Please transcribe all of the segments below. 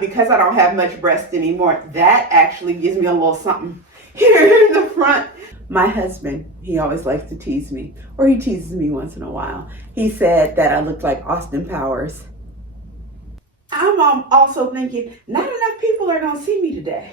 because I don't have much breast anymore, that actually gives me a little something here in the front. My husband, he always likes to tease me, or he teases me once in a while. He said that I look like Austin Powers. I'm also thinking, not enough people are going to see me today.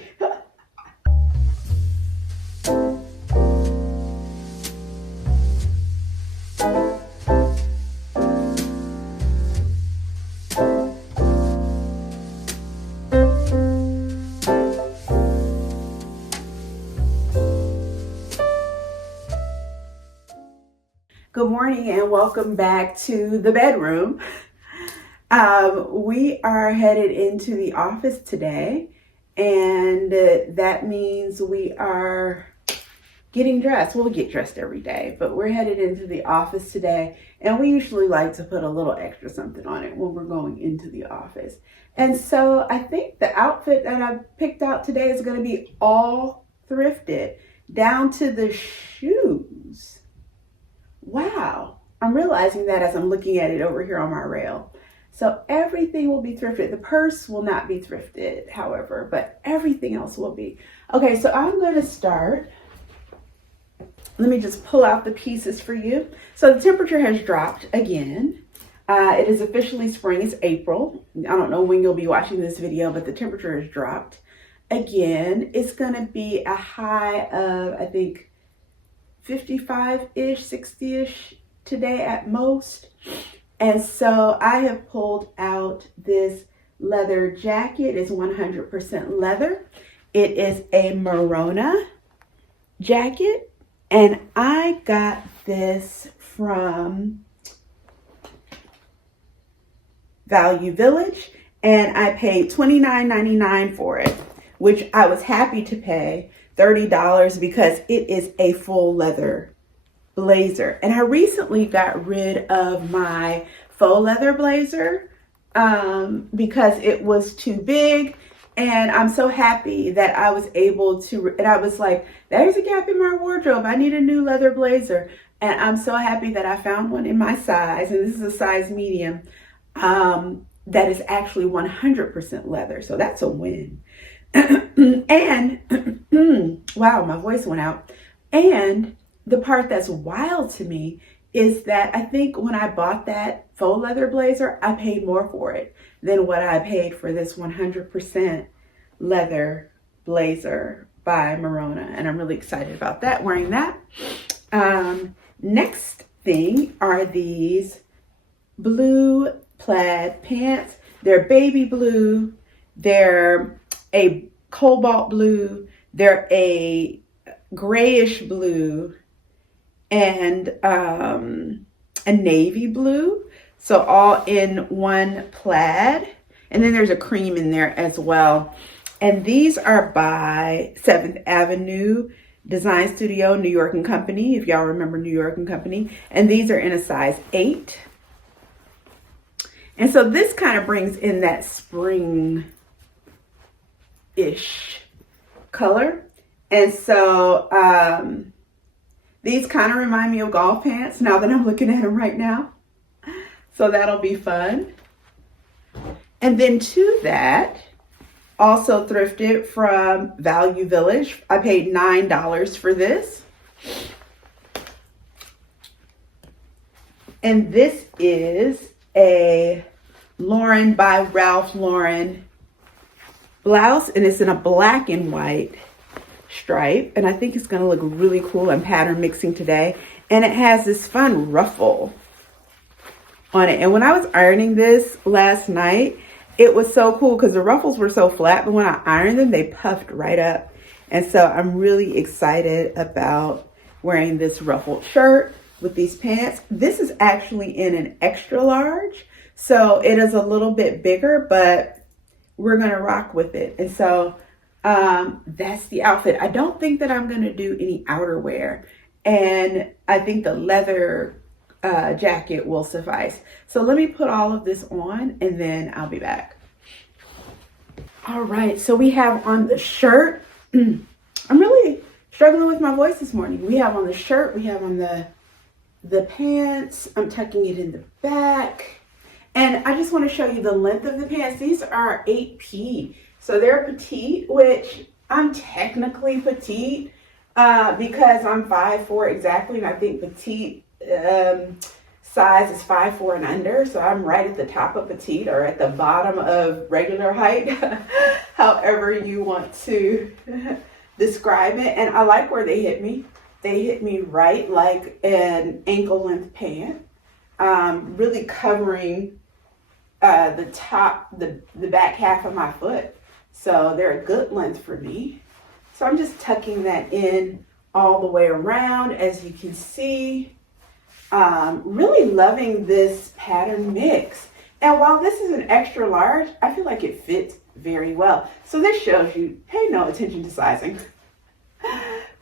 Good morning and welcome back to the bedroom. We are headed into the office today, and that means we are getting dressed. Well, we get dressed every day, but we're headed into the office today, and we usually like to put a little extra something on it when we're going into the office. And so I think the outfit that I picked out today is going to be all thrifted, down to the shoes. Wow, I'm realizing that as I'm looking at it over here on my rail. So everything will be thrifted. The purse will not be thrifted, however, but everything else will be. Okay, so I'm going to start. Let me just pull out the pieces for you. So the temperature has dropped again. It is officially spring. It's April. I don't know when you'll be watching this video, but the temperature has dropped again. It's going to be a high of, I think, 55-ish, 60-ish today at most. And so I have pulled out this leather jacket. It's 100% leather. It is a Merona jacket. And I got this from Value Village. And I paid $29.99 for it, which I was happy to pay $30 because it is a full leather blazer. And I recently got rid of my faux leather blazer because it was too big. And I'm so happy that I was able to, and I was like, there's a gap in my wardrobe. I need a new leather blazer. And I'm so happy that I found one in my size, and this is a size medium, that is actually 100% leather. So that's a win. And wow, my voice went out. And the part that's wild to me is that I think when I bought that faux leather blazer, I paid more for it than what I paid for this 100% leather blazer by Merona. And I'm really excited about that, wearing that. Next thing are these blue plaid pants. They're baby blue. They're a cobalt blue, they're a grayish blue, and a navy blue. So all in one plaid. And then there's a cream in there as well. And these are by 7th Avenue Design Studio, New York & Company, if y'all remember New York & Company. And these are in a size 8. And so this kind of brings in that spring-ish color. And so these kind of remind me of golf pants now that I'm looking at them right now. So that'll be fun. And then to that, also thrifted from Value Village. I paid $9 for this. And this is a Lauren by Ralph Lauren blouse, and it's in a black and white stripe, and I think it's going to look really cool. I'm pattern mixing today, and it has this fun ruffle on it. And when I was ironing this last night, it was so cool because the ruffles were so flat, but when I ironed them, they puffed right up. And so I'm really excited about wearing this ruffled shirt with these pants. This is actually in an extra large, so it is a little bit bigger, but we're gonna rock with it. And so that's the outfit. I don't think that I'm gonna do any outerwear, and I think the leather jacket will suffice. So let me put all of this on and then I'll be back. All right, so we have on the shirt. I'm really struggling with my voice this morning. We have on the shirt, we have on the pants. I'm tucking it in the back. And I just want to show you the length of the pants. These are 8P. So they're petite, which I'm technically petite because I'm 5'4" exactly. And I think petite size is 5'4" and under. So I'm right at the top of petite or at the bottom of regular height, however you want to describe it. And I like where they hit me. They hit me right like an ankle length pant, really covering the top, the back half of my foot. So they're a good length for me. So I'm just tucking that in all the way around, as you can see. Really loving this pattern mix. And while this is an extra large, I feel like it fits very well. So this shows you, pay no attention to sizing.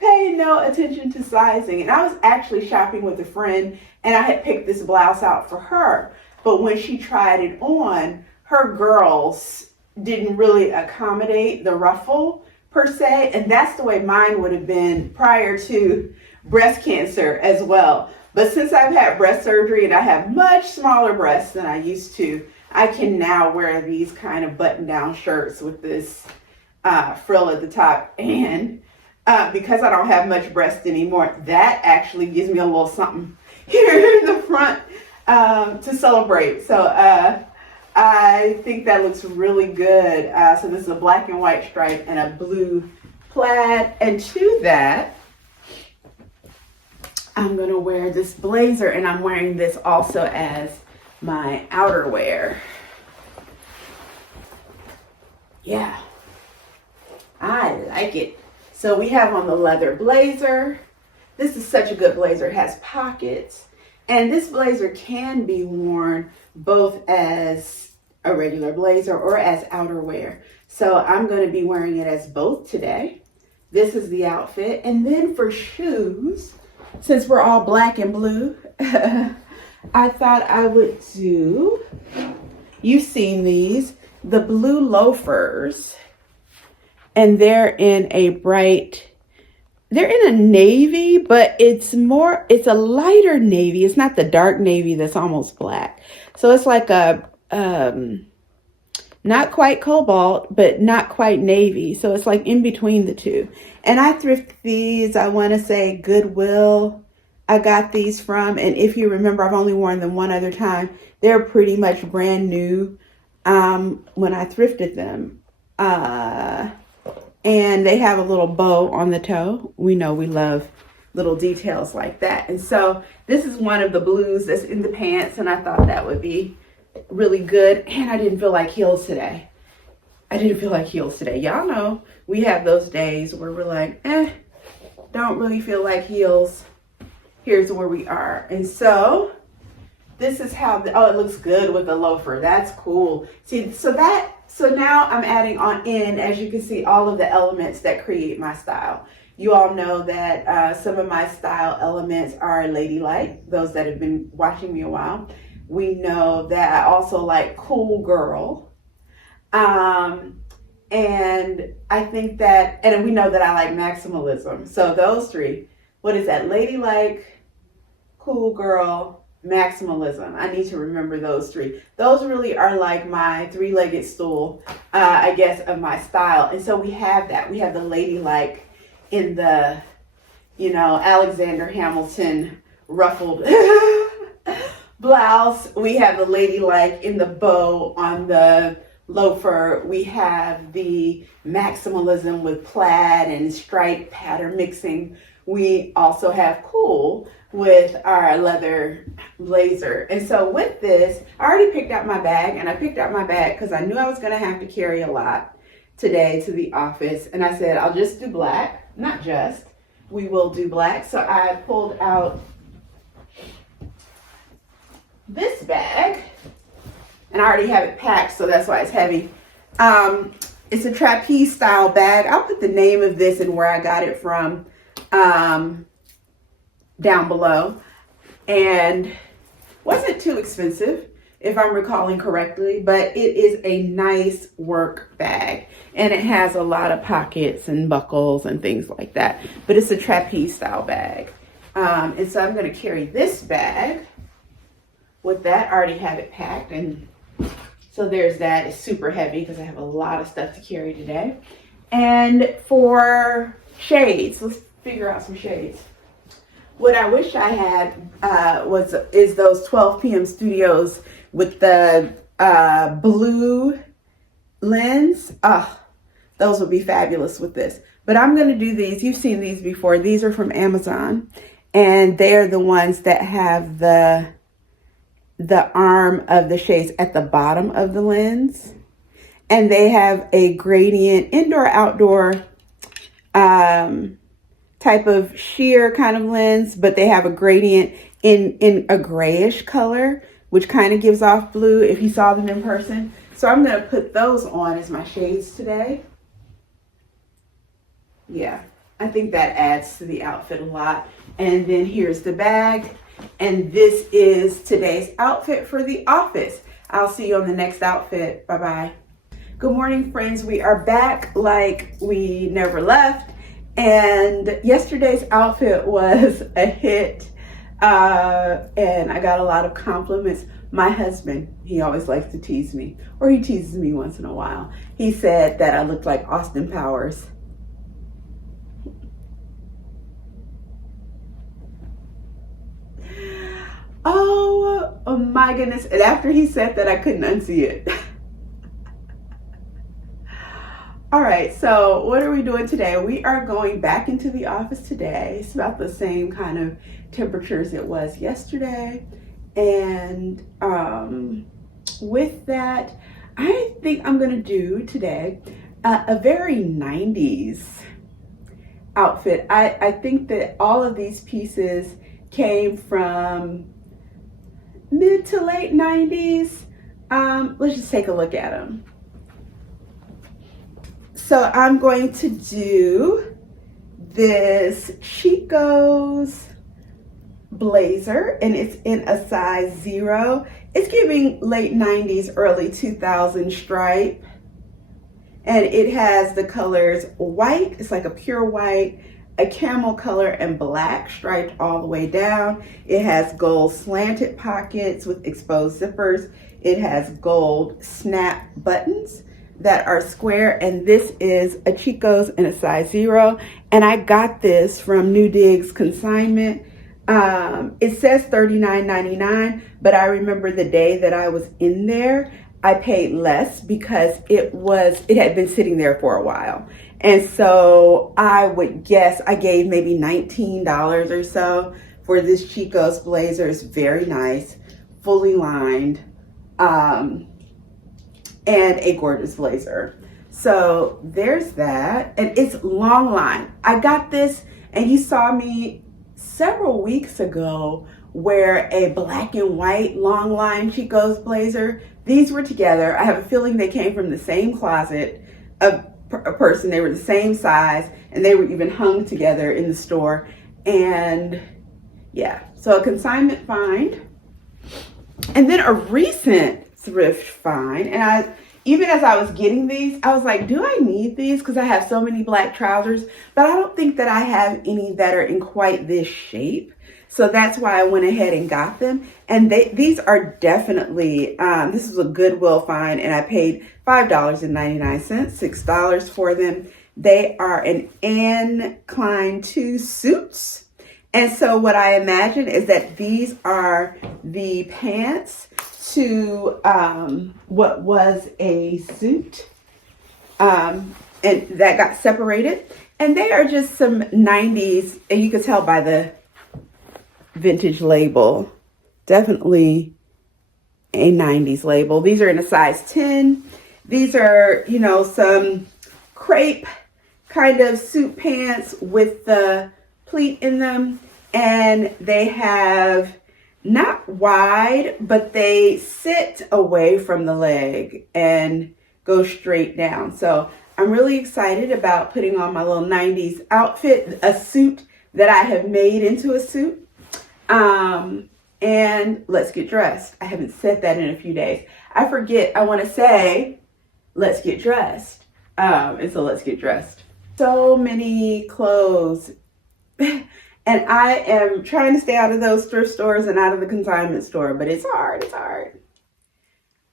Pay no attention to sizing. And I was actually shopping with a friend and I had picked this blouse out for her. But when she tried it on, her girls didn't really accommodate the ruffle per se. And that's the way mine would have been prior to breast cancer as well. But since I've had breast surgery and I have much smaller breasts than I used to, I can now wear these kind of button down shirts with this frill at the top. And because I don't have much breast anymore, that actually gives me a little something here in the front to celebrate. So I think that looks really good. So this is a black and white stripe and a blue plaid. And to that, I'm gonna wear this blazer, and I'm wearing this also as my outerwear. Yeah, I like it. So we have on the leather blazer. This is such a good blazer. It has pockets. And this blazer can be worn both as a regular blazer or as outerwear. So I'm going to be wearing it as both today. This is the outfit. And then for shoes, since we're all black and blue, I thought I would do, you've seen these, the blue loafers. And they're in a bright, they're in a navy, but it's a lighter navy. It's not the dark navy that's almost black. So it's like a, not quite cobalt, but not quite navy. So it's like in between the two. And I thrifted these, I want to say Goodwill. I got these from, and if you remember, I've only worn them one other time. They're pretty much brand new when I thrifted them. And they have a little bow on the toe. We know we love little details like that. And so this is one of the blues that's in the pants, and I thought that would be really good. And I didn't feel like heels today. Y'all know we have those days where we're like, don't really feel like heels. Here's where we are. And so this is how, it looks good with the loafer. That's cool. See, so now I'm adding on in, as you can see, all of the elements that create my style. You all know that some of my style elements are ladylike, those that have been watching me a while. We know that I also like cool girl. And I think that, and we know that I like maximalism. So those three, what is that? Ladylike, cool girl, maximalism. I need to remember those three. Those really are like my three-legged stool, I guess, of my style. And so we have that. We have the ladylike in the, Alexander Hamilton ruffled blouse. We have the ladylike in the bow on the loafer. We have the maximalism with plaid and stripe pattern mixing. We also have cool with our leather blazer. And so with this, I already picked out my bag, and I picked out my bag because I knew I was going to have to carry a lot today to the office. And I said, I'll just do black, not just, we will do black. So I pulled out this bag, and I already have it packed, so that's why it's heavy. It's a trapeze style bag. I'll put the name of this and where I got it from down below. And wasn't too expensive, if I'm recalling correctly, but it is a nice work bag, and it has a lot of pockets and buckles and things like that, but it's a trapeze style bag. And so I'm going to carry this bag with that. I already have it packed, and so there's that. It's super heavy because I have a lot of stuff to carry today. And for shades, let's figure out some shades. What I wish I had is those 12 p.m. studios with the blue lens. Those would be fabulous with this. But I'm going to do these. You've seen these before. These are from Amazon, and they're the ones that have the arm of the shades at the bottom of the lens, and they have a gradient indoor outdoor type of sheer kind of lens, but they have a gradient in a grayish color, which kind of gives off blue if you saw them in person. So I'm going to put those on as my shades today. Yeah, I think that adds to the outfit a lot. And then here's the bag. And this is today's outfit for the office. I'll see you on the next outfit. Bye-bye. Good morning, friends. We are back like we never left. And yesterday's outfit was a hit. And I got a lot of compliments. My husband, he always likes to tease me, or he teases me once in a while. He said that I looked like Austin Powers. Oh my goodness. And after he said that, I couldn't unsee it. All right, so what are we doing today? We are going back into the office today. It's about the same kind of temperatures it was yesterday. And with that, I think I'm gonna do today a very 90s outfit. I think that all of these pieces came from mid to late 90s. Let's just take a look at them. So I'm going to do this Chico's blazer, and it's in a size 0. It's giving late 90s, early 2000s stripe. And it has the colors white, it's like a pure white, a camel color, and black striped all the way down. It has gold slanted pockets with exposed zippers. It has gold snap buttons that are square, and this is a Chico's in a size 0. And I got this from New Digs Consignment. It says $39.99, but I remember the day that I was in there, I paid less because it had been sitting there for a while. And so I would guess I gave maybe $19 or so for this Chico's blazer. It's very nice, fully lined, and a gorgeous blazer. So there's that. And it's long line. I got this, and you saw me several weeks ago wear a black and white long line Chico's blazer. These were together. I have a feeling they came from the same closet of a person. They were the same size, and they were even hung together in the store. And yeah, so a consignment find, and then a recent thrift find. And even as I was getting these, I was like, do I need these? Because I have so many black trousers, but I don't think that I have any that are in quite this shape. So that's why I went ahead and got them. And these are definitely, this is a Goodwill find, and I paid $5.99, $6 for them. They are an Anne Klein 2 suits. And so what I imagine is that these are the pants to what was a suit, and that got separated. And they are just some 90s, and you can tell by the vintage label, definitely a 90s label. These are in a size 10. These are, you know, some crepe kind of suit pants with the pleat in them, and they have not wide, but they sit away from the leg and go straight down. So I'm really excited about putting on my little 90s outfit, a suit that I have made into a suit. And let's get dressed. I haven't said that in a few days. I forget, I want to say, let's get dressed. And so let's get dressed. So many clothes. And I am trying to stay out of those thrift stores and out of the consignment store, but it's hard, it's hard.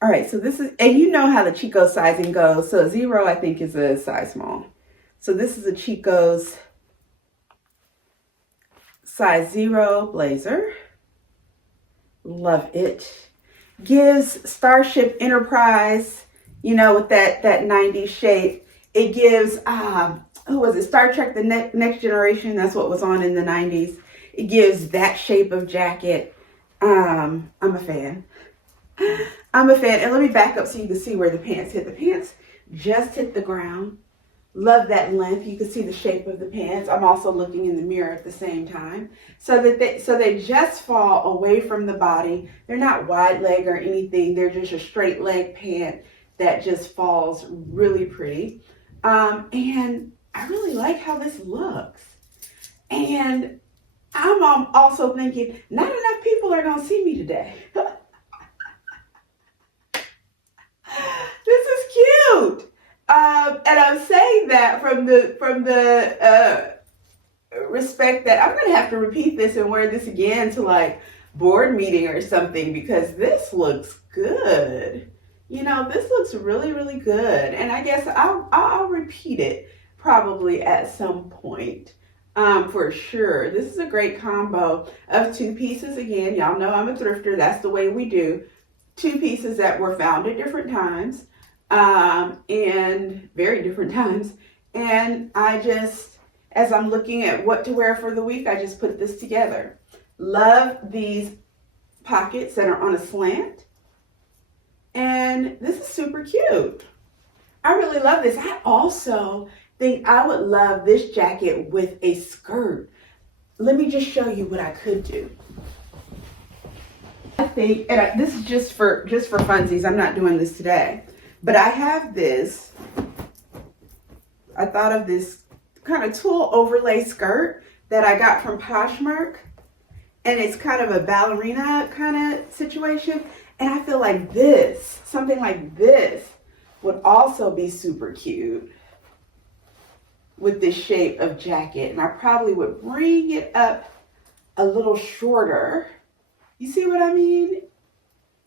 All right, so this is, and you know how the Chico's sizing goes. So 0, I think, is a size small. So this is a Chico's size 0 blazer. Love it. Gives Starship Enterprise, you know, with that 90s shape. It gives, who was it? Star Trek The Next Generation. That's what was on in the 90s. It gives that shape of jacket. I'm a fan. I'm a fan. And let me back up so you can see where the pants hit. The pants just hit the ground. Love that length. You can see the shape of the pants. I'm also looking in the mirror at the same time. So they just fall away from the body. They're not wide leg or anything. They're just a straight leg pant that just falls really pretty. And I really like how this looks. And I'm also thinking, not enough people are going to see me today. This is cute. And I'm saying that from the respect that I'm going to have to repeat this and wear this again to like board meeting or something, because this looks good. You know, this looks really, really good. And I guess I'll repeat it probably at some point. For sure. This is a great combo of 2 pieces. Again, y'all know I'm a thrifter. That's the way we do. 2 pieces that were found at different times, and very different times. And I just, as I'm looking at what to wear for the week, I just put this together. Love these pockets that are on a slant. And this is super cute. I really love this. I also think I would love this jacket with a skirt. Let me just show you what I could do. I think, and this is just for funsies. I'm not doing this today, but I have this. I thought of this kind of tulle overlay skirt that I got from Poshmark, and it's kind of a ballerina kind of situation. And I feel like this, something like this, would also be super cute with this shape of jacket. And I probably would bring it up a little shorter. You see what I mean?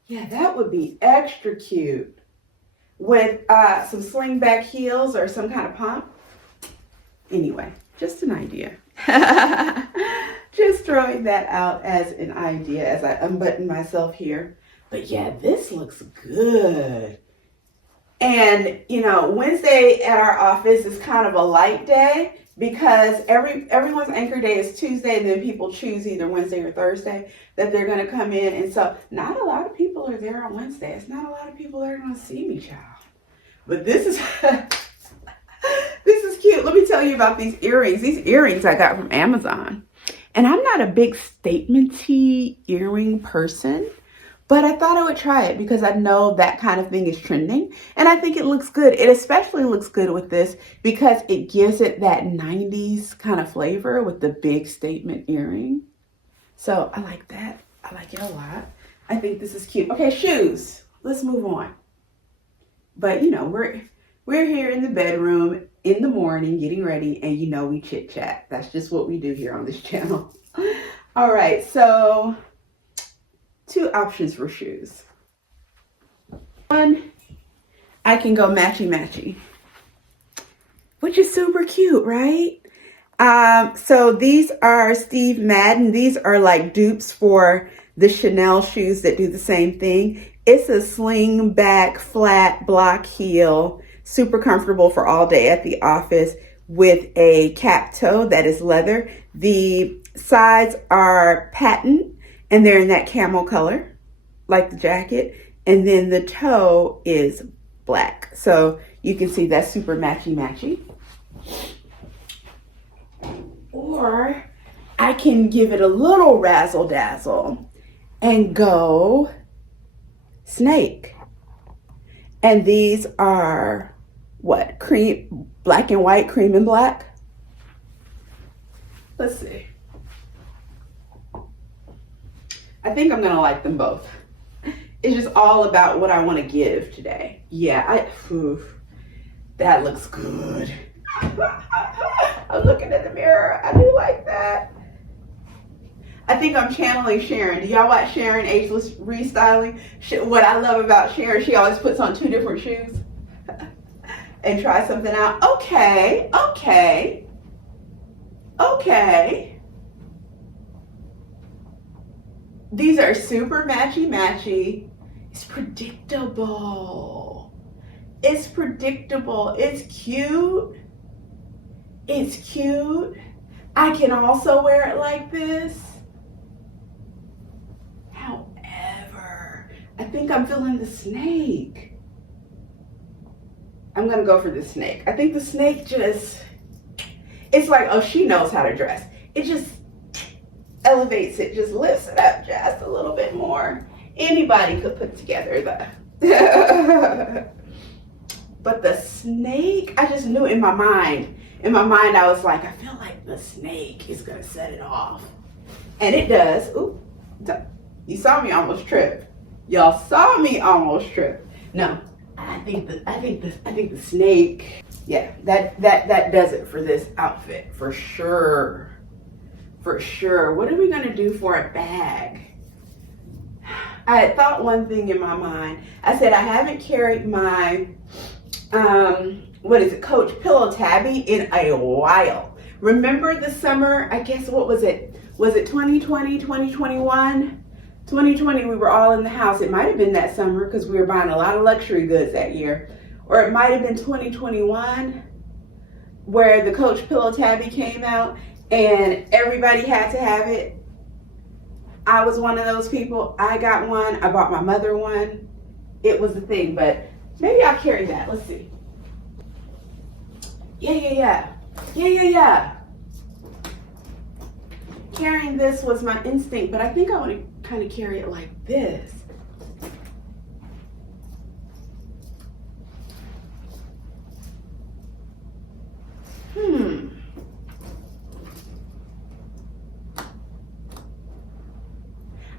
Yeah, that would be extra cute with some sling back heels or some kind of pump. Anyway, just an idea. Just throwing that out as an idea as I unbutton myself here. But yeah, this looks good. And, you know, Wednesday at our office is kind of a light day because everyone's anchor day is Tuesday, and then people choose either Wednesday or Thursday that they're going to come in. And so not a lot of people are there on Wednesday. It's not a lot of people that are going to see me, child. But this is this is cute. Let me tell you about these earrings. These earrings I got from Amazon. And I'm not a big statement-y earring person, but I thought I would try it because I know that kind of thing is trending. And I think it looks good. It especially looks good with this because it gives it that 90s kind of flavor with the big statement earring. So I like that. I like it a lot. I think this is cute. Okay, shoes. Let's move on. But you know, we're here in the bedroom in the morning getting ready, and you know we chit chat. That's just what we do here on this channel. All right, so 2 options for shoes. One, I can go matchy-matchy, which is super cute, right? So these are Steve Madden. These are like dupes for the Chanel shoes that do the same thing. It's a sling back, flat block heel, super comfortable for all day at the office with a cap toe that is leather. The sides are patent, and they're in that camel color, like the jacket. And then the toe is black. So you can see that's super matchy-matchy. Or I can give it a little razzle-dazzle and go snake. And these are what? Cream, black and white, cream and black. Let's see. I think I'm gonna like them both. It's just all about what I want to give today. Yeah, that looks good. I'm looking in the mirror. I do like that. I think I'm channeling Sharon. Do y'all watch Sharon Ageless Restyling? What I love about Sharon, she always puts on 2 different shoes and tries something out. Okay, okay, okay. These are super matchy-matchy. It's predictable. It's predictable. It's cute. It's cute. I can also wear it like this. However, I think I'm feeling the snake. I'm gonna go for the snake. I think the snake just, it's like, oh, she knows how to dress. It just elevates it, just lifts it up just a little bit more. Anybody could put together the, but the snake, I just knew in my mind, I was like, I feel like the snake is gonna set it off. And it does. Ooh, you saw me almost trip. Y'all saw me almost trip. No, I think the snake, yeah, that does it for this outfit, for sure. For sure. What are we gonna do for a bag? I had thought one thing in my mind. I said I haven't carried my Coach Pillow Tabby in a while. Remember the summer, I guess, what was it? Was it 2020, 2021? 2020, we were all in the house. It might have been that summer because we were buying a lot of luxury goods that year. Or it might have been 2021 where the Coach Pillow Tabby came out and everybody had to have it. I was one of those people. I got one. I bought my mother one. It was the thing, but maybe I'll carry that. Let's see. Yeah. Carrying this was my instinct, but I think I want to kind of carry it like this.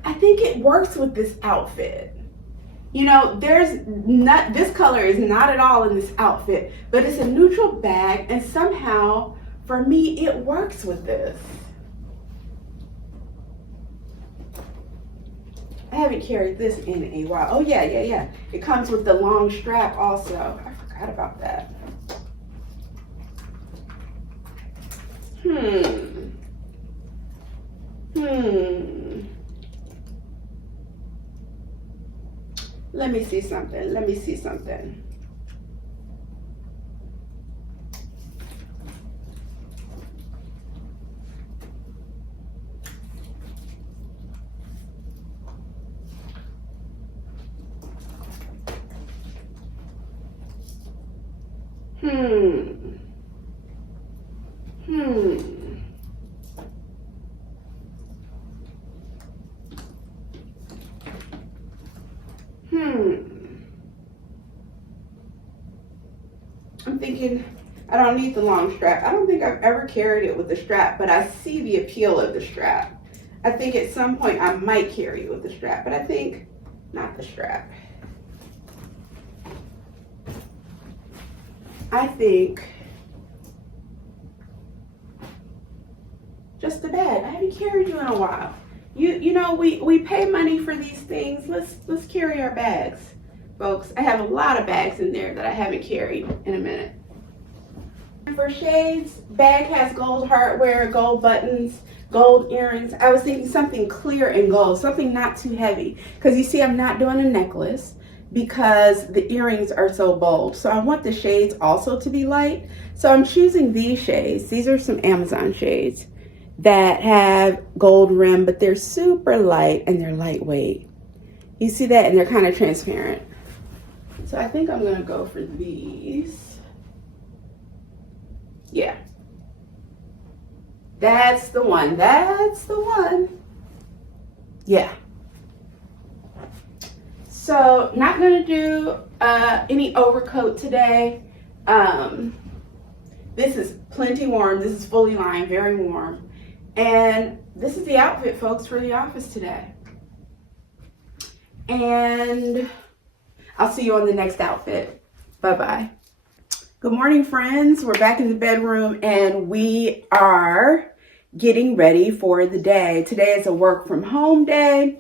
I think it works with this outfit. You know, this color is not at all in this outfit, but it's a neutral bag, and somehow, for me, it works with this. I haven't carried this in a while. Oh yeah. It comes with the long strap also. I forgot about that. Let me see something. I'm thinking I don't need the long strap. I don't think I've ever carried it with the strap, but I see the appeal of the strap. I think at some point I might carry it with the strap, but I think not the strap. I think just the bag. I haven't carried you in a while. You know, we pay money for these things. Let's carry our bags, folks. I have a lot of bags in there that I haven't carried in a minute. For shades, bag has gold hardware, gold buttons, gold earrings. I was thinking something clear and gold, something not too heavy. Because you see, I'm not doing a necklace because the earrings are so bold. So I want the shades also to be light. So I'm choosing these shades. These are some Amazon shades that have gold rim, but they're super light and they're lightweight. You see that? And they're kind of transparent. So I think I'm gonna go for these. Yeah. That's the one. Yeah. So not gonna do any overcoat today. This is plenty warm. This is fully lined, very warm. And this is the outfit, folks, for the office today. And I'll see you on the next outfit. Bye-bye. Good morning, friends. We're back in the bedroom and we are getting ready for the day. Today is a work from home day.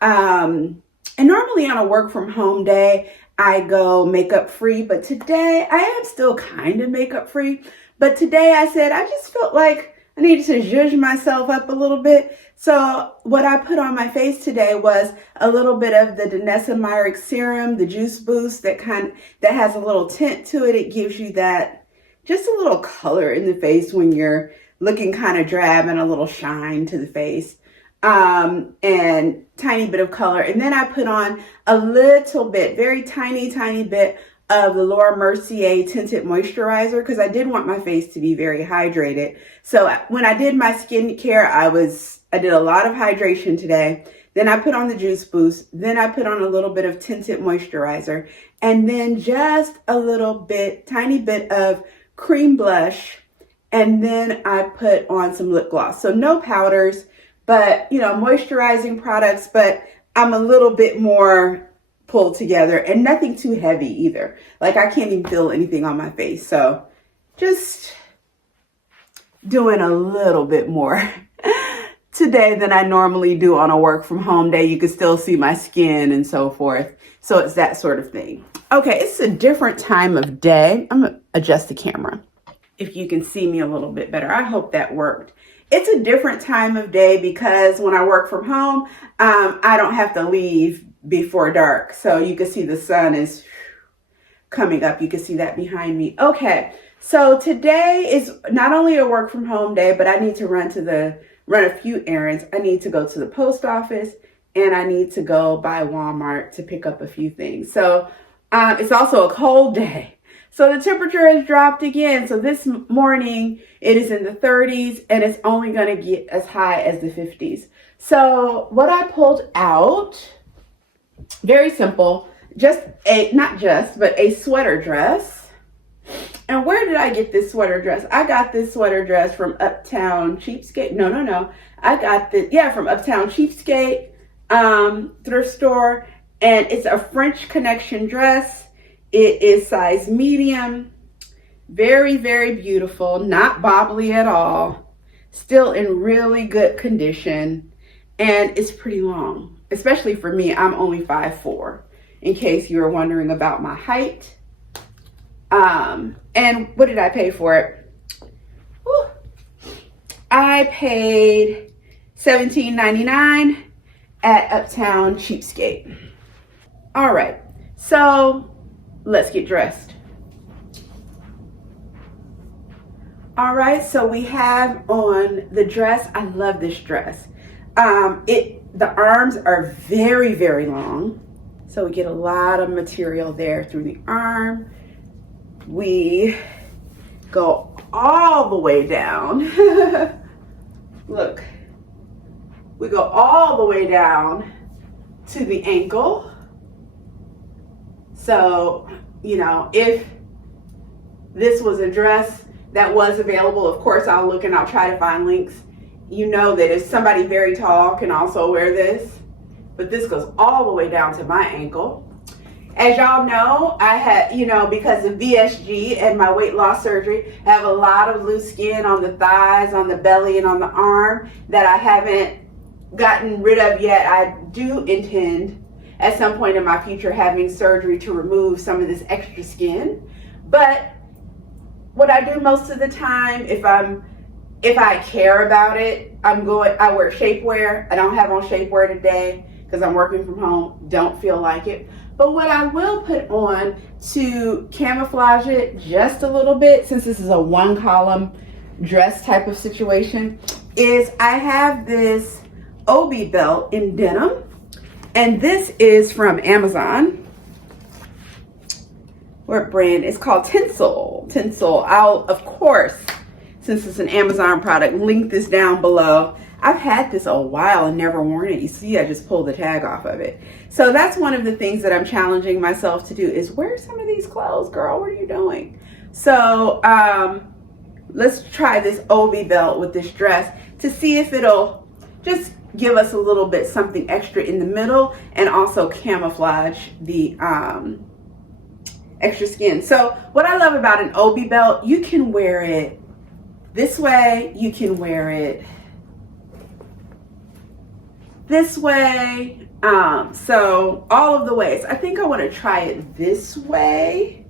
And normally on a work from home day, I go makeup free, but today I am still kind of makeup free. But today I said, I just felt like I needed to zhuzh myself up a little bit. So what I put on my face today was a little bit of the Danessa serum, the Juice Boost that has a little tint to it. It gives you that, just a little color in the face when you're looking kind of drab, and a little shine to the face. And tiny bit of color. And then I put on a little bit, very tiny bit of the Laura Mercier tinted moisturizer, because I did want my face to be very hydrated. So when I did my skincare, I did a lot of hydration today. Then I put on the Juice Boost. Then I put on a little bit of tinted moisturizer, and then just a little bit, tiny bit of cream blush. And then I put on some lip gloss. So no powders, but moisturizing products, but I'm a little bit more pulled together, and nothing too heavy either. Like I can't even feel anything on my face. So just doing a little bit more today than I normally do on a work from home day. You can still see my skin and so forth. So it's that sort of thing. Okay, it's a different time of day. I'm gonna adjust the camera if you can see me a little bit better. I hope that worked. It's a different time of day because when I work from home, I don't have to leave before dark. So you can see the sun is coming up. You can see that behind me. Okay, so today is not only a work from home day, but I need to run a few errands. I need to go to the post office, and I need to go by Walmart to pick up a few things. So it's also a cold day. So the temperature has dropped again. So this morning it is in the 30s, and it's only going to get as high as the 50s. So what I pulled out, very simple, but a sweater dress. And where did I get this sweater dress? I got this sweater dress from Uptown Cheapskate. No. I got from Uptown Cheapskate thrift store, and it's a French Connection dress. It is size medium, very, very beautiful, not bobbly at all, still in really good condition, and it's pretty long, especially for me. I'm only 5'4", in case you were wondering about my height. And what did I pay for it? Whew. I paid $17.99 at Uptown Cheapskate. All right, so let's get dressed. All right, so we have on the dress. I love this dress. The arms are very, very long. So we get a lot of material there through the arm. We go all the way down. Look, we go all the way down to the ankle. So, if this was a dress that was available, of course, I'll look and I'll try to find links. That if somebody very tall can also wear this, but this goes all the way down to my ankle. As y'all know, I had, because of VSG and my weight loss surgery, I have a lot of loose skin on the thighs, on the belly, and on the arm that I haven't gotten rid of yet. I do intend at some point in my future having surgery to remove some of this extra skin. But what I do most of the time, if I care about it, I wear shapewear. I don't have on shapewear today because I'm working from home, don't feel like it. But what I will put on to camouflage it just a little bit, since this is a one column dress type of situation, is I have this Obi belt in denim. And this is from Amazon. What brand? It's called Tinsel. I'll, of course, since it's an Amazon product, link this down below. I've had this a while and never worn it. You see, I just pulled the tag off of it. So that's one of the things that I'm challenging myself to do is wear some of these clothes, girl. What are you doing? So let's try this Obi belt with this dress to see if it'll just give us a little bit something extra in the middle and also camouflage the extra skin. So what I love about an Obi belt, you can wear it This way you can wear it this way. So all of the ways. I think I want to try it this way.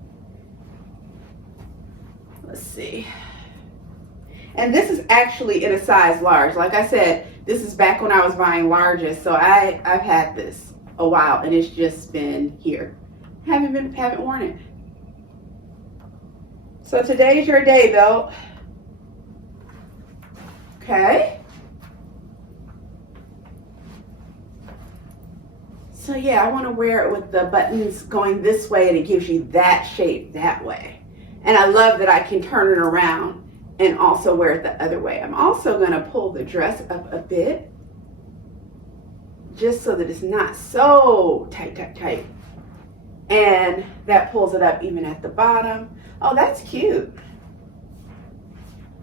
Let's see. And this is actually in a size large. Like I said, this is back when I was buying larges. So I've had this a while and it's just been here. Haven't worn it. So today's your day, belt. Okay. So yeah, I want to wear it with the buttons going this way and it gives you that shape that way. And I love that I can turn it around and also wear it the other way. I'm also going to pull the dress up a bit just so that it's not so tight. And that pulls it up even at the bottom. Oh, that's cute.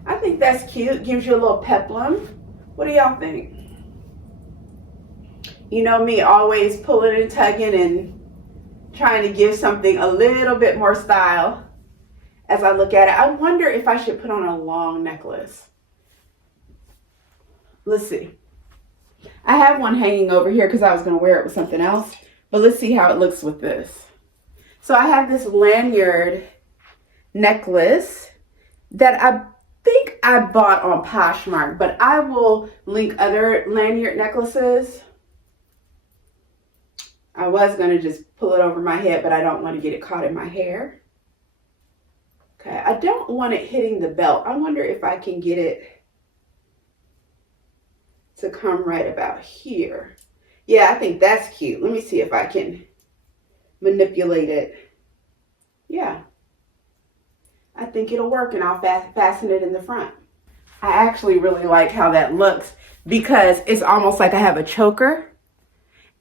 I think that's cute. Gives you a little peplum. What do y'all think? You know me, always pulling and tugging and trying to give something a little bit more style as I look at it. I wonder if I should put on a long necklace. Let's see. I have one hanging over here because I was going to wear it with something else. But let's see how it looks with this. So I have this lanyard necklace that I think I bought on Poshmark. But I will link other lanyard necklaces. I was going to just pull it over my head, but I don't want to get it caught in my hair. Okay, I don't want it hitting the belt. I wonder if I can get it to come right about here. Yeah, I think that's cute. Let me see if I can manipulate it. Yeah, I think it'll work and I'll fasten it in the front. I actually really like how that looks because it's almost like I have a choker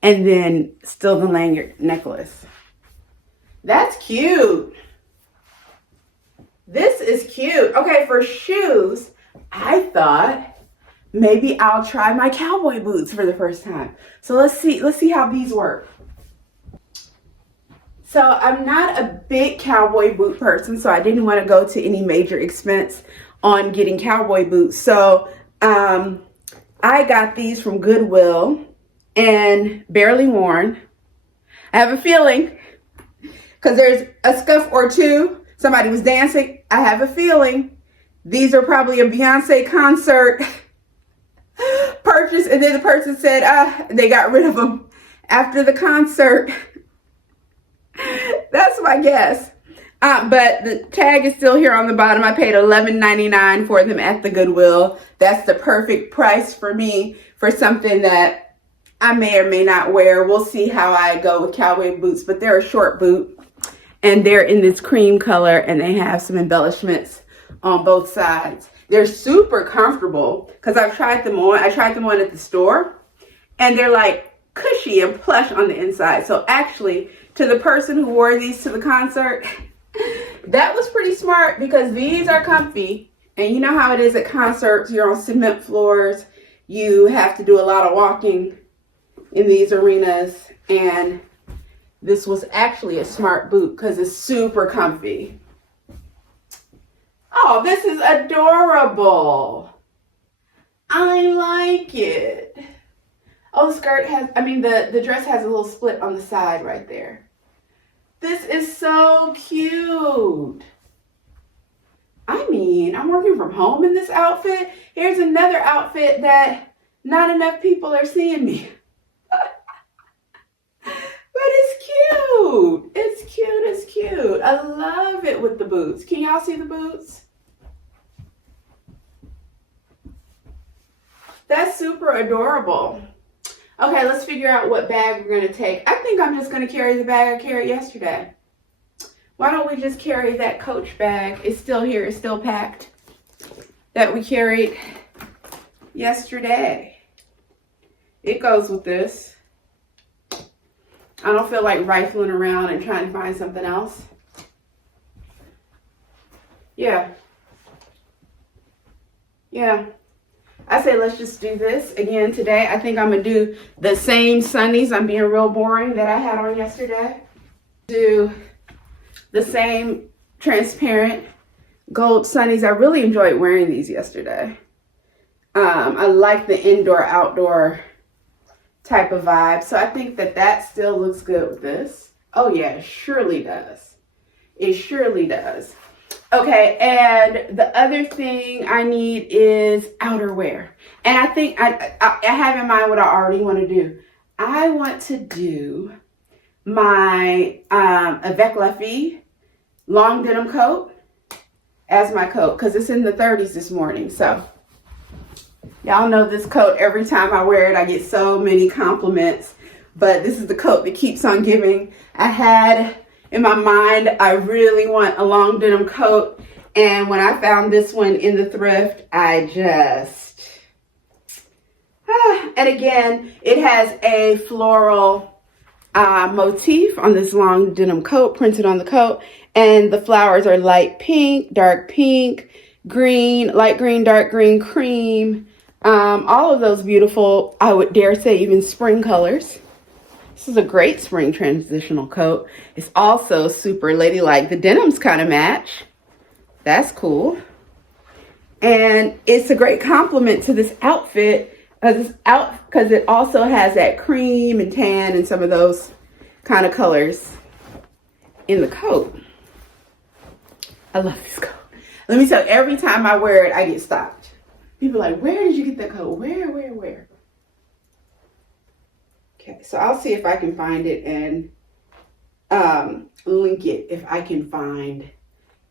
and then still the lanyard necklace. That's cute. This is cute. Okay, for shoes, I thought maybe I'll try my cowboy boots for the first time. So let's see how these work. So I'm not a big cowboy boot person, so I didn't want to go to any major expense on getting cowboy boots. So I got these from Goodwill and barely worn. I have a feeling, because there's a scuff or two, somebody was dancing. I have a feeling these are probably a Beyonce concert purchase, and then the person said they got rid of them after the concert. That's my guess. But the tag is still here on the bottom. I paid $11.99 for them at the Goodwill. That's the perfect price for me for something that I may or may not wear. We'll see how I go with cowboy boots, but they're a short boot and they're in this cream color and they have some embellishments on both sides. They're super comfortable because I've tried them on. I tried them on at the store and they're like cushy and plush on the inside. So actually, to the person who wore these to the concert, that was pretty smart because these are comfy. And you know how it is at concerts, you're on cement floors. You have to do a lot of walking in these arenas, and this was actually a smart boot because it's super comfy. Oh, this is adorable. I like it. Oh, the skirt has, the dress has a little split on the side right there. This is so cute. I'm working from home in this outfit. Here's another outfit that not enough people are seeing me. But it's cute. It's cute. It's cute. I love it with the boots. Can y'all see the boots? That's super adorable. Okay, let's figure out what bag we're going to take. I think I'm just going to carry the bag I carried yesterday. Why don't we just carry that Coach bag? It's still here. It's still packed. That we carried yesterday. It goes with this. I don't feel like rifling around and trying to find something else. Yeah. I say let's just do this again today. I think I'm going to do the same sunnies. I'm being real boring that I had on yesterday. Do the same transparent gold sunnies. I really enjoyed wearing these yesterday. I like the indoor outdoor type of vibe. So I think that that still looks good with this. Oh yeah, it surely does. It surely does. Okay, and the other thing I need is outerwear. And I think I have in mind what I already want to do. I want to do my Avec La Fille long denim coat as my coat because it's in the 30s this morning. So y'all know this coat, every time I wear it, I get so many compliments. But this is the coat that keeps on giving. I had in my mind, I really want a long denim coat. And when I found this one in the thrift, I just... And again, it has a floral motif on this long denim coat, printed on the coat. And the flowers are light pink, dark pink, green, light green, dark green, cream. All of those beautiful, I would dare say, even spring colors. This is a great spring transitional coat. It's also super ladylike. The denims kind of match. That's cool. And it's a great compliment to this outfit because it also has that cream and tan and some of those kind of colors in the coat. I love this coat. Let me tell you, every time I wear it, I get stopped. People are like, where did you get that coat? Where? Okay, so I'll see if I can find it and link it if I can find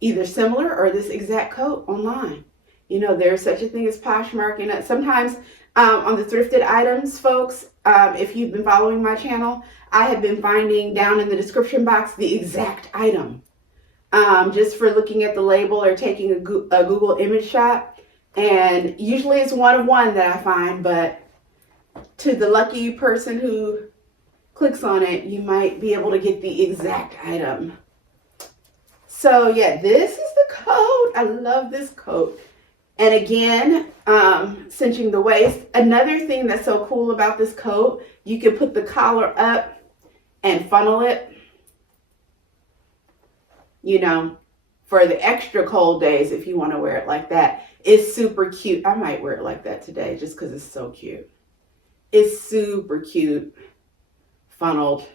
either similar or this exact coat online. You know, there's such a thing as Poshmark, and sometimes on the thrifted items, folks, if you've been following my channel, I have been finding down in the description box the exact item, just for looking at the label or taking a Google image shot. And usually it's one of one that I find, but to the lucky person who clicks on it, you might be able to get the exact item. So yeah, this is the coat. I love this coat. And again, cinching the waist. Another thing that's so cool about this coat, you can put the collar up and funnel it, you know, for the extra cold days if you want to wear it like that. It's super cute. I might wear it like that today just because it's so cute. It's super cute, funneled.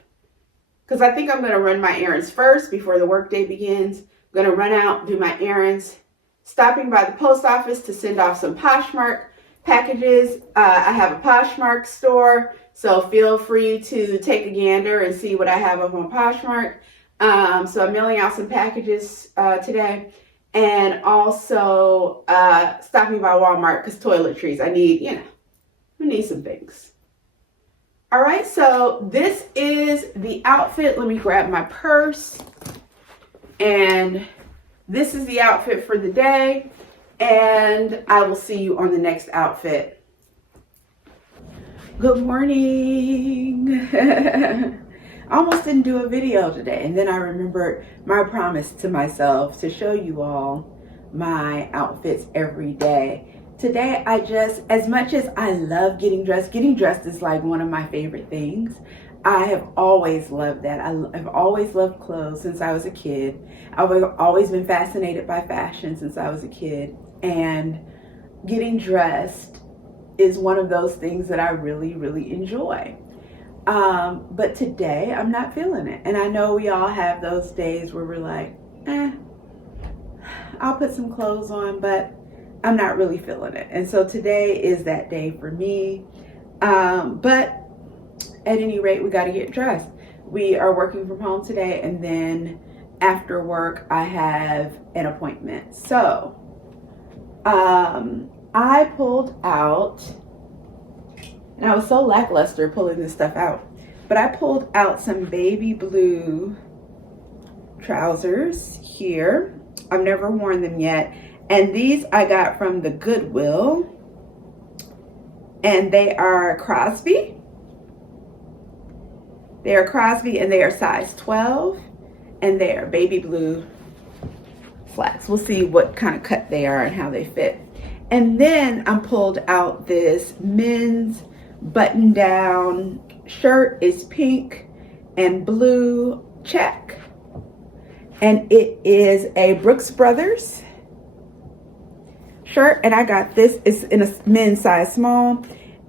Because I think I'm going to run my errands first before the workday begins. I'm going to run out, do my errands, stopping by the post office to send off some Poshmark packages. I have a Poshmark store, so feel free to take a gander and see what I have up on Poshmark. So I'm mailing out some packages today. And also stopping by Walmart because toiletries. I need some things. All right, so this is the outfit. Let me grab my purse. And this is the outfit for the day. And I will see you on the next outfit. Good morning. I almost didn't do a video today. And then I remembered my promise to myself to show you all my outfits every day. Today, as much as I love getting dressed is like one of my favorite things. I have always loved that. I've always loved clothes since I was a kid. I've always been fascinated by fashion since I was a kid. And getting dressed is one of those things that I really, really enjoy. But today, I'm not feeling it. And I know we all have those days where we're like, I'll put some clothes on, but I'm not really feeling it. And so today is that day for me. But at any rate, we got to get dressed. We are working from home today, and then after work, I have an appointment. So I pulled out, and I was so lackluster pulling this stuff out, but I pulled out some baby blue trousers here. I've never worn them yet. And these I got from the Goodwill. And they are Crosby. They are Crosby and they are size 12. And they are baby blue flats. We'll see what kind of cut they are and how they fit. And then I pulled out this men's button-down shirt. It's pink and blue check. And it is a Brooks Brothers shirt, and I got this. It's in a men's size small,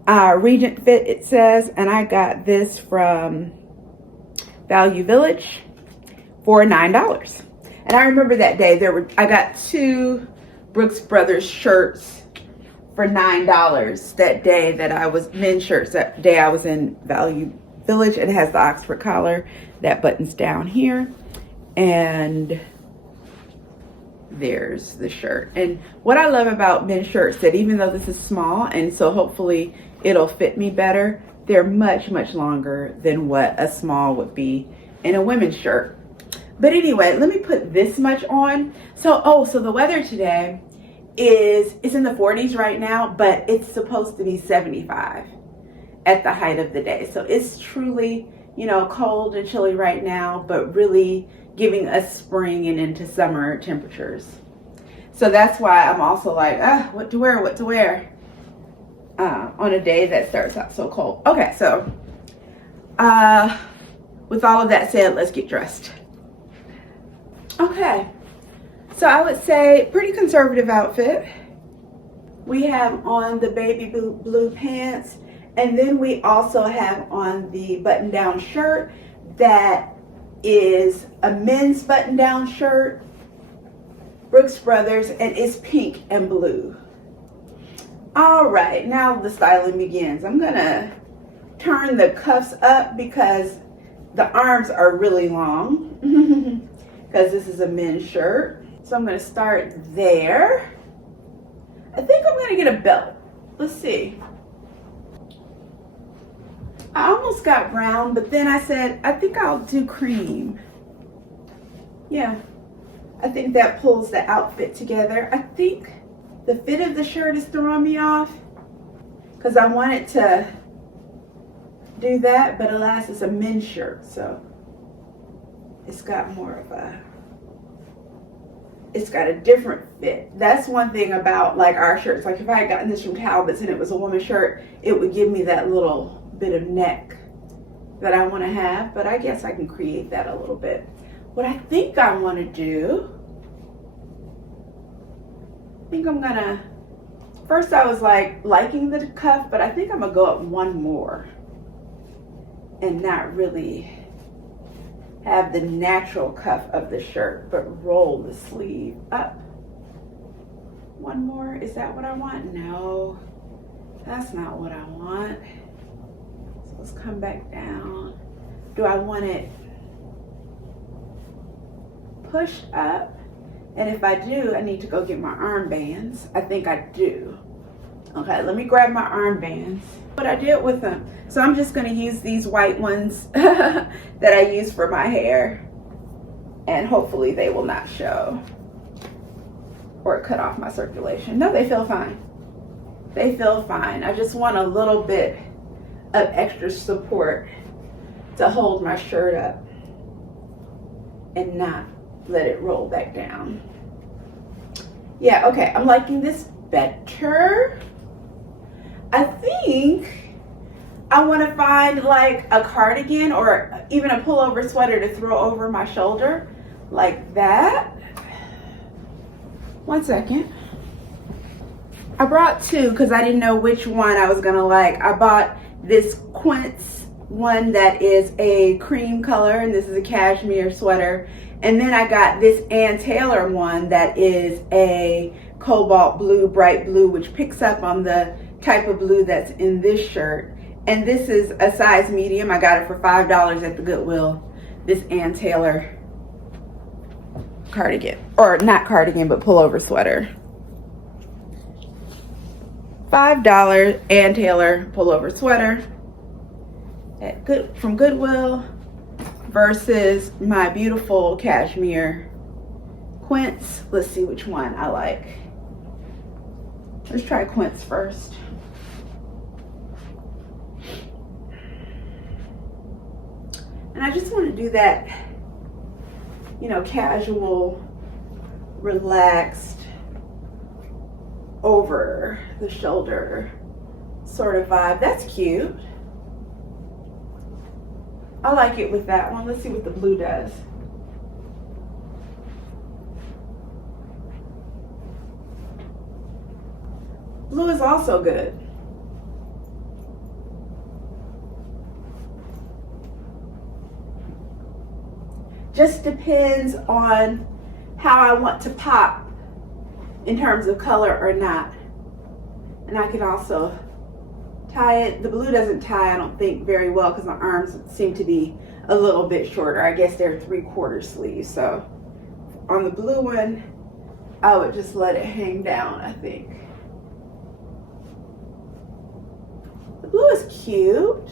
Regent fit it says, and I got this from Value Village for $9. And I remember that day I got 2 Brooks Brothers shirts for $9 that day that I was, men's shirts, that day I was in Value Village. It has the Oxford collar that buttons down here, and there's the shirt. And what I love about men's shirts, that even though this is small, and so hopefully it'll fit me better, they're much longer than what a small would be in a women's shirt. But anyway, let me put this much on. So the weather today it's in the 40s right now, but it's supposed to be 75 at the height of the day. So it's truly, you know, cold and chilly right now, but really giving us spring and into summer temperatures. So that's why I'm also like, what to wear on a day that starts out so cold. Okay, so with all of that said, let's get dressed. Okay, so I would say pretty conservative outfit. We have on the baby blue pants, and then we also have on the button-down shirt that is a men's button-down shirt, Brooks Brothers, and it's pink and blue. All right, now the styling begins. I'm gonna turn the cuffs up because the arms are really long because this is a men's shirt. So I'm gonna start there. I think I'm gonna get a belt. Let's see. I almost got brown, but then I said, I think I'll do cream. Yeah, I think that pulls the outfit together. I think the fit of the shirt is throwing me off because I wanted to do that, but alas, it's a men's shirt, so it's got more of a, it's got a different fit. That's one thing about like our shirts. Like if I had gotten this from Talbot's and it was a woman's shirt, it would give me that little bit of neck that I want to have, but I guess I can create that a little bit. What I think I want to do, I think I'm gonna, first I was like liking the cuff, but I think I'm gonna go up one more and not really have the natural cuff of the shirt, but roll the sleeve up. One more, is that what I want? No, that's not what I want. So let's come back down. Do I want it pushed up? And if I do, I need to go get my armbands. I think I do. Okay, let me grab my armbands. What I did with them. So I'm just gonna use these white ones that I use for my hair, and hopefully they will not show or cut off my circulation. No, they feel fine. They feel fine. I just want a little bit of extra support to hold my shirt up and not let it roll back down. Yeah, okay, I'm liking this better. I think I want to find like a cardigan or even a pullover sweater to throw over my shoulder like that. One second. I brought two because I didn't know which one I was gonna like. I bought this Quince one that is a cream color, and this is a cashmere sweater. And then I got this Ann Taylor one that is a cobalt blue, bright blue, which picks up on the type of blue that's in this shirt. And this is a size medium. I got it for $5 at the Goodwill. This Ann Taylor cardigan, or not cardigan, but pullover sweater. $5 Ann Taylor pullover sweater from Goodwill versus my beautiful cashmere Quince. Let's see which one I like. Let's try Quince first. And I just want to do that, you know, casual, relaxed, over the shoulder sort of vibe. That's cute. I like it with that one. Let's see what the blue does. Blue is also good. Just depends on how I want to pop in terms of color or not. And I can also tie it. The blue doesn't tie, I don't think, very well because my arms seem to be a little bit shorter. I guess they're 3/4 sleeves. So on the blue one, I would just let it hang down, I think. The blue is cute.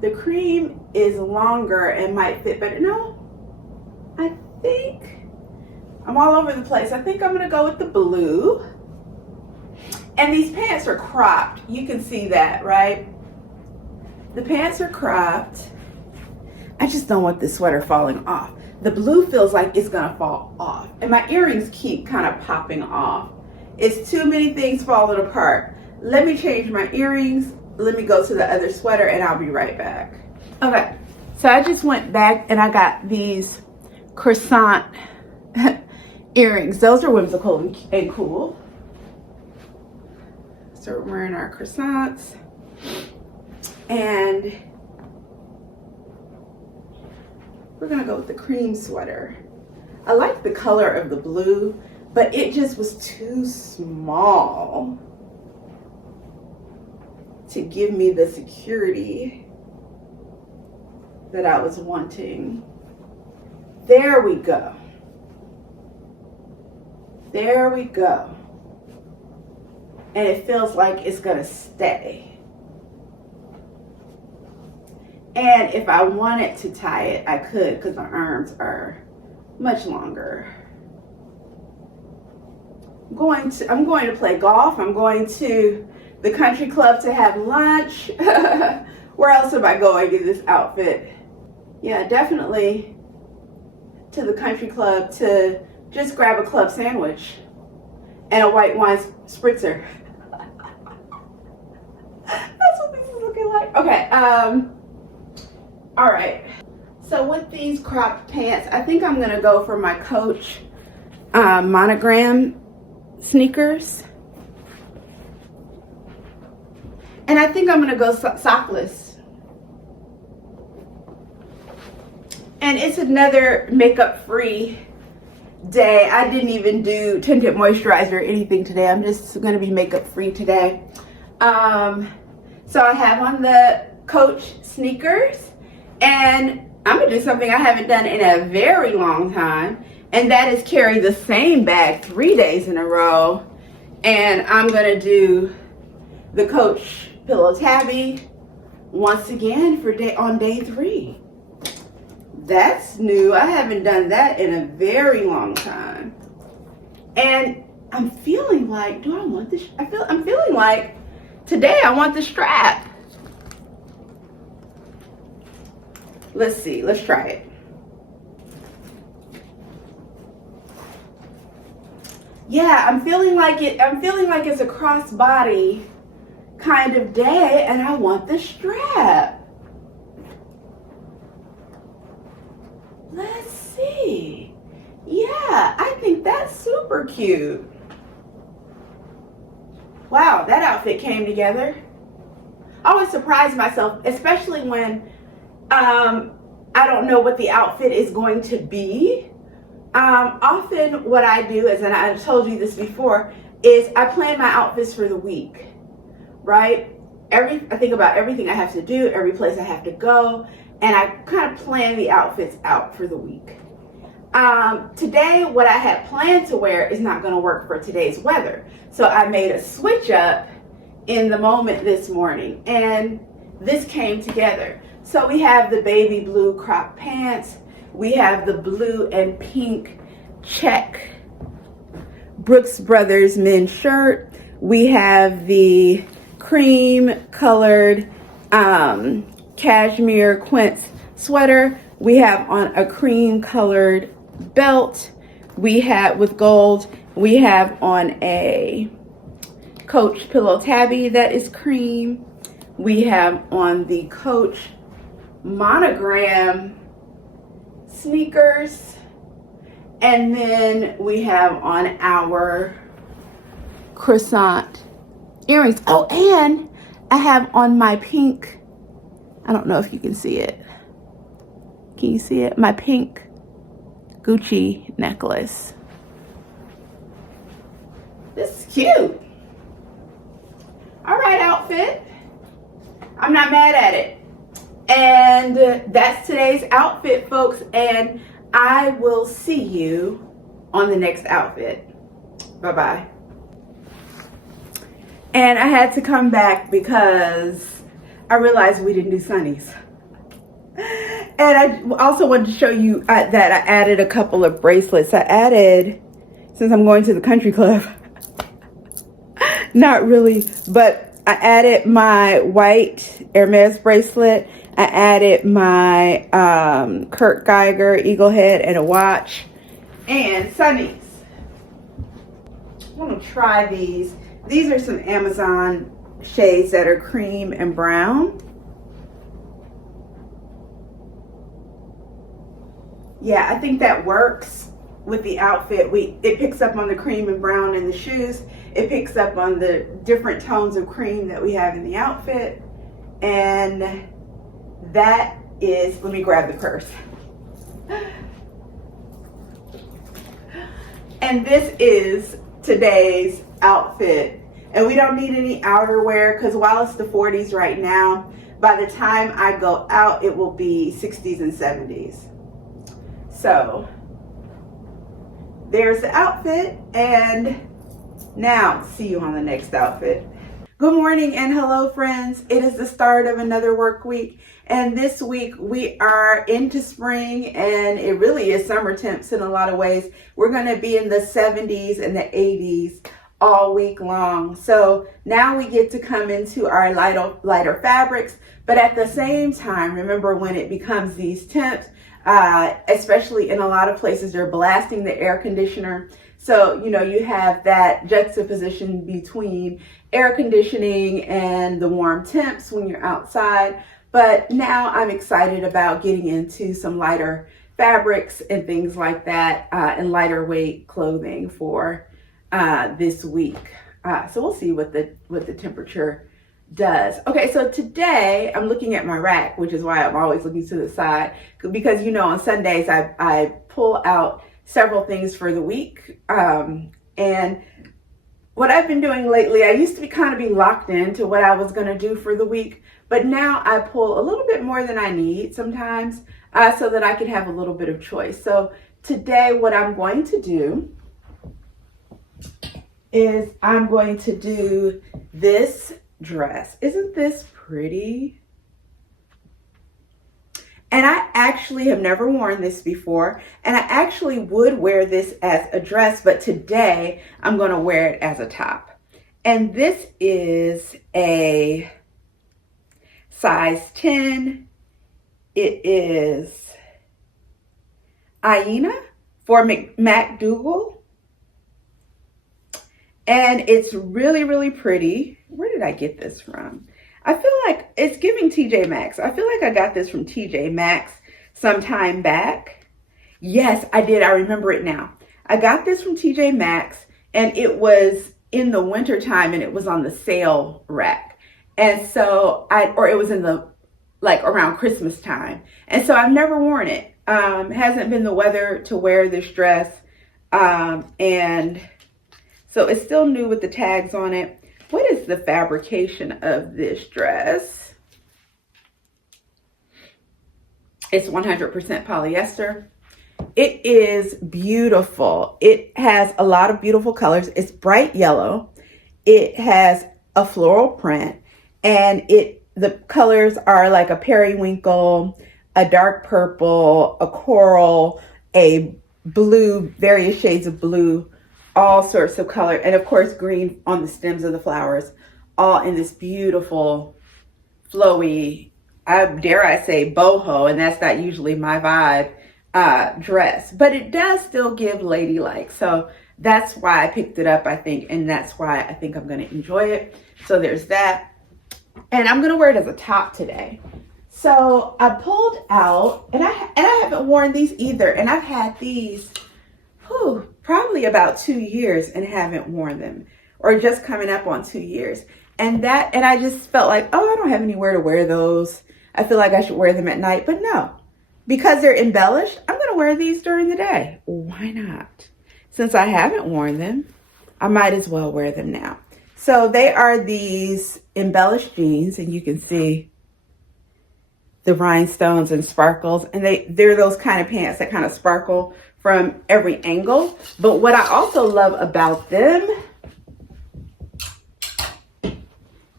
The cream is longer and might fit better. No, I think I'm all over the place. I think I'm gonna go with the blue. And these pants are cropped. You can see that, right? The pants are cropped. I just don't want this sweater falling off. The blue feels like it's gonna fall off. And my earrings keep kind of popping off. It's too many things falling apart. Let me change my earrings. Let me go to the other sweater and I'll be right back. Okay, so I just went back and I got these croissant earrings. Those are whimsical and cool. So we're wearing our croissants. And we're gonna go with the cream sweater. I like the color of the blue, but it just was too small to give me the security that I was wanting. There we go. There we go. And it feels like it's gonna stay. And if I wanted to tie it, I could because my arms are much longer. I'm going to play golf. I'm going to the country club to have lunch. Where else am I going in this outfit? Yeah, definitely to the country club to just grab a club sandwich and a white wine spritzer. That's what this is looking like. Okay, all right. So with these cropped pants, I think I'm gonna go for my Coach monogram sneakers. And I think I'm gonna go sockless. And it's another makeup free day. I didn't even do tinted moisturizer or anything today. I'm just gonna be makeup free today. So I have on the Coach sneakers, and I'm gonna do something I haven't done in a very long time, and that is carry the same bag 3 days in a row. And I'm gonna do the Coach pillow tabby once again on day 3. That's new. I haven't done that in a very long time. And I'm feeling like, do I want this? I'm feeling like today I want the strap. Let's see, let's try it. Yeah, I'm feeling like it's a crossbody kind of day, and I want the strap. Let's see. Yeah, I think that's super cute. Wow, that outfit came together. I always surprise myself, especially when I don't know what the outfit is going to be. Often what I do is, and I've told you this before, is I plan my outfits for the week, right? I think about everything I have to do, every place I have to go, and I kind of plan the outfits out for the week. Today, what I had planned to wear is not going to work for today's weather. So I made a switch up in the moment this morning, and this came together. So we have the baby blue crop pants. We have the blue and pink check Brooks Brothers men's shirt. We have the cream colored cashmere quince sweater. We have on a cream colored belt. We have with gold. We have on a Coach pillow tabby that is cream. We have on the Coach monogram sneakers, and then we have on our croissant earrings. Oh, and I have on my pink, I don't know if you can see it. Can you see it? My pink Gucci necklace. This is cute. All right, outfit. I'm not mad at it. And that's today's outfit, folks. And I will see you on the next outfit. Bye-bye. And I had to come back because I realized we didn't do sunnies. And I also wanted to show you that I added a couple of bracelets. I added, since I'm going to the country club, not really, but I added my white Hermes bracelet. I added my Kurt Geiger eagle head and a watch and sunnies. I want to try these. These are some Amazon shades that are cream and brown. Yeah, I think that works with the outfit. It picks up on the cream and brown in the shoes. It picks up on the different tones of cream that we have in the outfit. And that is, let me grab the purse. And this is today's outfit. And we don't need any outerwear because while it's the 40s right now, by the time I go out, it will be 60s and 70s. So there's the outfit, and now see you on the next outfit. Good morning and hello, friends. It is the start of another work week, and this week we are into spring, and it really is summer temps in a lot of ways. We're going to be in the 70s and the 80s all week long. So now we get to come into our lighter fabrics, but at the same time, remember when it becomes these temps, especially in a lot of places, they're blasting the air conditioner. So, you know, you have that juxtaposition between air conditioning and the warm temps when you're outside. But now I'm excited about getting into some lighter fabrics and things like that, and lighter weight clothing for this week. So we'll see what the temperature does. Okay, so today I'm looking at my rack, which is why I'm always looking to the side, because you know on Sundays I pull out several things for the week, and what I've been doing lately, I used to be locked into what I was going to do for the week, but now I pull a little bit more than I need sometimes, so that I can have a little bit of choice. So today what I'm going to do is I'm going to do this dress. Isn't this pretty? And I actually have never worn this before, and I actually would wear this as a dress, but today I'm going to wear it as a top. And this is a size 10. It is Aina for MacDougall. And it's really, really pretty. Where did I get this from? I feel like it's giving TJ Maxx. I feel like I got this from TJ Maxx some time back. Yes, I did. I remember it now. I got this from TJ Maxx, and it was in the winter time, and it was on the sale rack. And so it was in the, around Christmas time. And so I've never worn it. Hasn't been the weather to wear this dress. And so it's still new with the tags on it. What is the fabrication of this dress? It's 100% polyester. It is beautiful. It has a lot of beautiful colors. It's bright yellow. It has a floral print, and the colors are like a periwinkle, a dark purple, a coral, a blue, various shades of blue, all sorts of color, and of course green on the stems of the flowers, all in this beautiful flowy, dare I say boho, and that's not usually my vibe, dress, but it does still give ladylike. So that's why I picked it up, I think, and that's why I think I'm going to enjoy it. So there's that, and I'm going to wear it as a top today. So I pulled out, and I haven't worn these either, and I've had these probably about 2 years and haven't worn them, or just coming up on 2 years. And I just felt like, oh, I don't have anywhere to wear those. I feel like I should wear them at night, but no, because they're embellished, I'm going to wear these during the day. Why not? Since I haven't worn them, I might as well wear them now. So they are these embellished jeans, and you can see the rhinestones and sparkles, and they're those kind of pants that kind of sparkle from every angle. But what I also love about them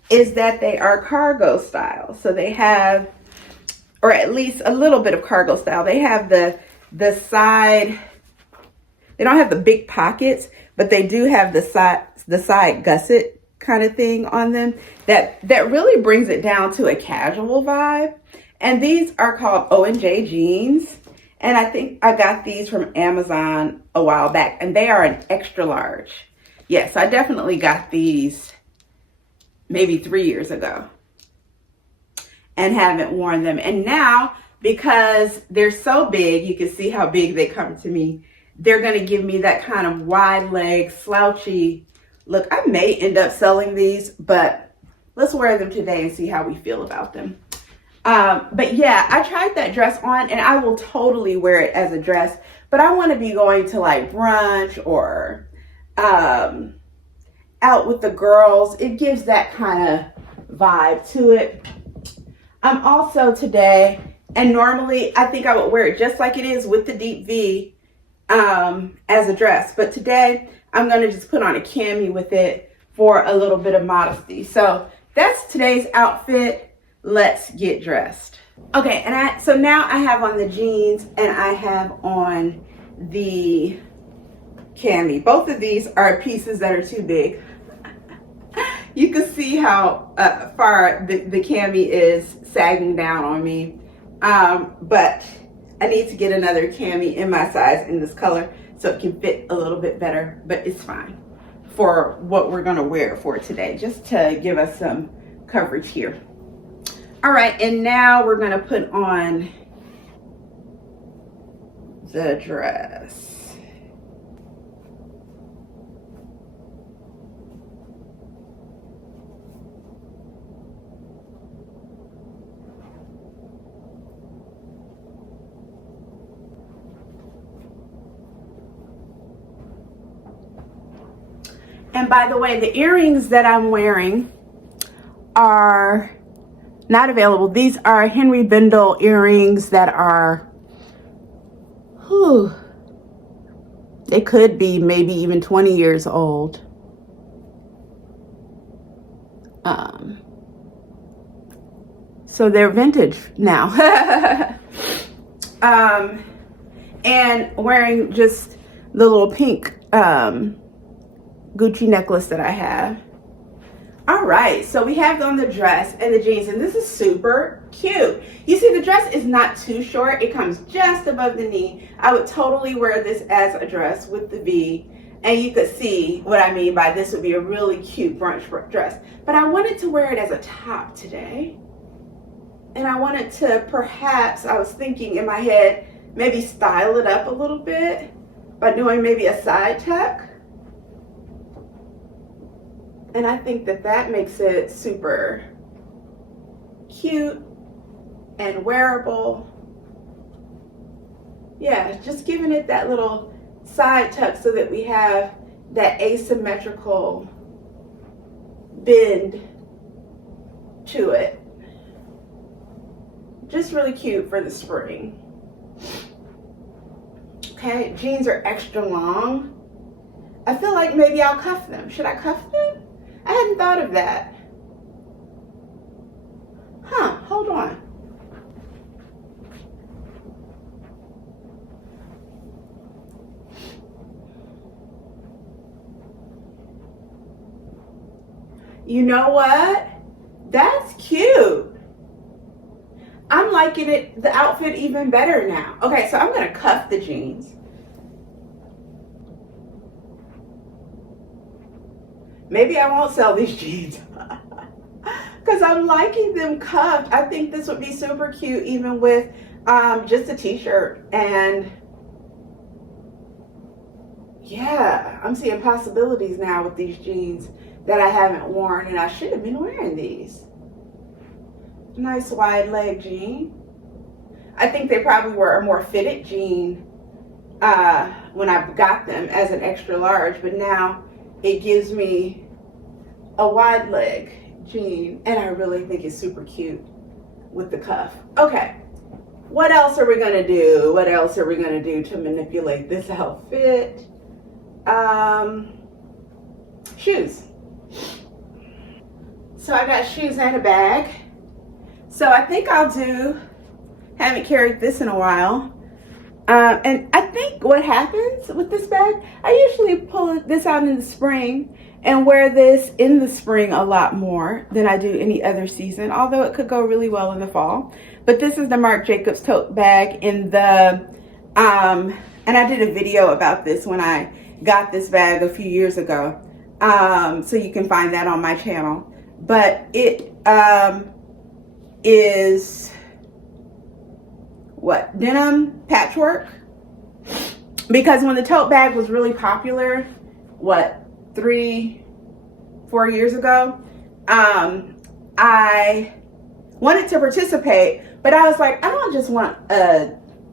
is that they are cargo style. So they have, or at least a little bit of cargo style. They have the side, they don't have the big pockets, but they do have the side gusset kind of thing on them that really brings it down to a casual vibe. And these are called O&J jeans. And I think I got these from Amazon a while back, and they are an extra large. Yes, I definitely got these maybe 3 years ago and haven't worn them. And now, because they're so big, you can see how big they come to me. They're going to give me that kind of wide leg, slouchy look. I may end up selling these, but let's wear them today and see how we feel about them. But yeah, I tried that dress on, and I will totally wear it as a dress, but I want to be going to like brunch or out with the girls. It gives that kind of vibe to it. I'm also today, and normally I think I would wear it just like it is with the deep V as a dress, but today I'm going to just put on a cami with it for a little bit of modesty. So that's today's outfit. Let's get dressed. Okay, and so now I have on the jeans and I have on the cami. Both of these are pieces that are too big. You can see how far the cami is sagging down on me. But I need to get another cami in my size in this color so it can fit a little bit better, but it's fine for what we're gonna wear for today, just to give us some coverage here. All right, and now we're gonna put on the dress. And by the way, the earrings that I'm wearing are not available. These are Henry Bendel earrings that are, they could be maybe even 20 years old. So they're vintage now. And wearing just the little pink Gucci necklace that I have. All right, so we have on the dress and the jeans, and this is super cute. You see, the dress is not too short. It comes just above the knee. I would totally wear this as a dress with the V, and you could see what I mean by this would be a really cute brunch dress. But I wanted to wear it as a top today, and I wanted to perhaps, I was thinking in my head, maybe style it up a little bit by doing maybe a side tuck. And I think that makes it super cute and wearable. Yeah, just giving it that little side tuck so that we have that asymmetrical bend to it. Just really cute for the spring. Okay, jeans are extra long. I feel like maybe I'll cuff them. Should I cuff them? I hadn't thought of that. Hold on. You know what? That's cute. I'm liking it, the outfit even better now. Okay, so I'm gonna cuff the jeans. Maybe I won't sell these jeans because I'm liking them cuffed. I think this would be super cute even with just a t-shirt. And yeah, I'm seeing possibilities now with these jeans that I haven't worn, and I should have been wearing these. Nice wide leg jean. I think they probably were a more fitted jean when I got them as an extra large, but now it gives me a wide leg jean, and I really think it's super cute with the cuff. Okay, what else are we gonna do? What else are we gonna do to manipulate this outfit? Shoes. So I got shoes and a bag. So I think I'll do, haven't carried this in a while. And I think what happens with this bag, I usually pull this out in the spring and wear this in the spring a lot more than I do any other season, although it could go really well in the fall. But this is the Marc Jacobs tote bag in the, and I did a video about this when I got this bag a few years ago. So you can find that on my channel. But it is what, denim patchwork, because when the tote bag was really popular, what, 3-4 years ago, I wanted to participate, but I was like, I don't just want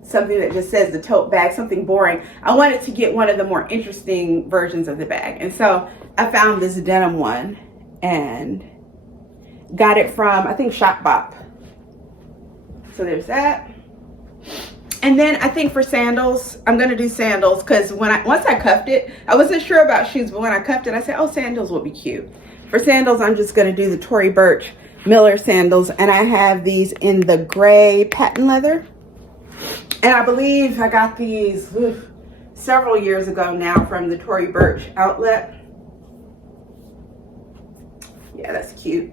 something that just says the tote bag, something boring. I wanted to get one of the more interesting versions of the bag, and so I found this denim one and got it from, I think, Shop Bop. So there's that. And then I think for sandals, I'm gonna do sandals, because once I cuffed it, I wasn't sure about shoes, but when I cuffed it, I said, oh, sandals would be cute. For sandals, I'm just gonna do the Tory Burch Miller sandals, and I have these in the gray patent leather. And I believe I got these several years ago now from the Tory Burch outlet. Yeah, that's cute.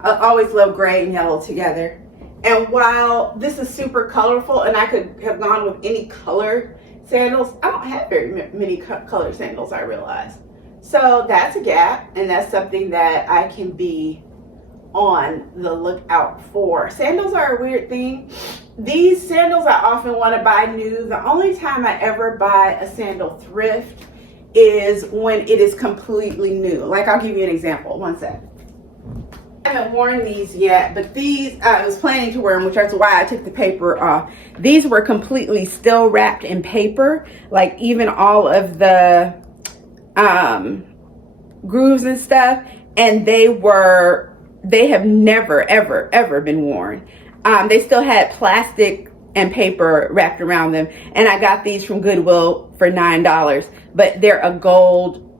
I always love gray and yellow together. And while this is super colorful and I could have gone with any color sandals, I don't have very many color sandals, I realize. So that's a gap, and that's something that I can be on the lookout for. Sandals are a weird thing. These sandals I often want to buy new. The only time I ever buy a sandal thrift is when it is completely new. Like, I'll give you an example. One sec. I haven't worn these yet, but these, I was planning to wear them, which is why I took the paper off. These were completely still wrapped in paper, like even all of the grooves and stuff, and they have never, ever been worn. They still had plastic and paper wrapped around them, and I got these from Goodwill for $9, but they're a gold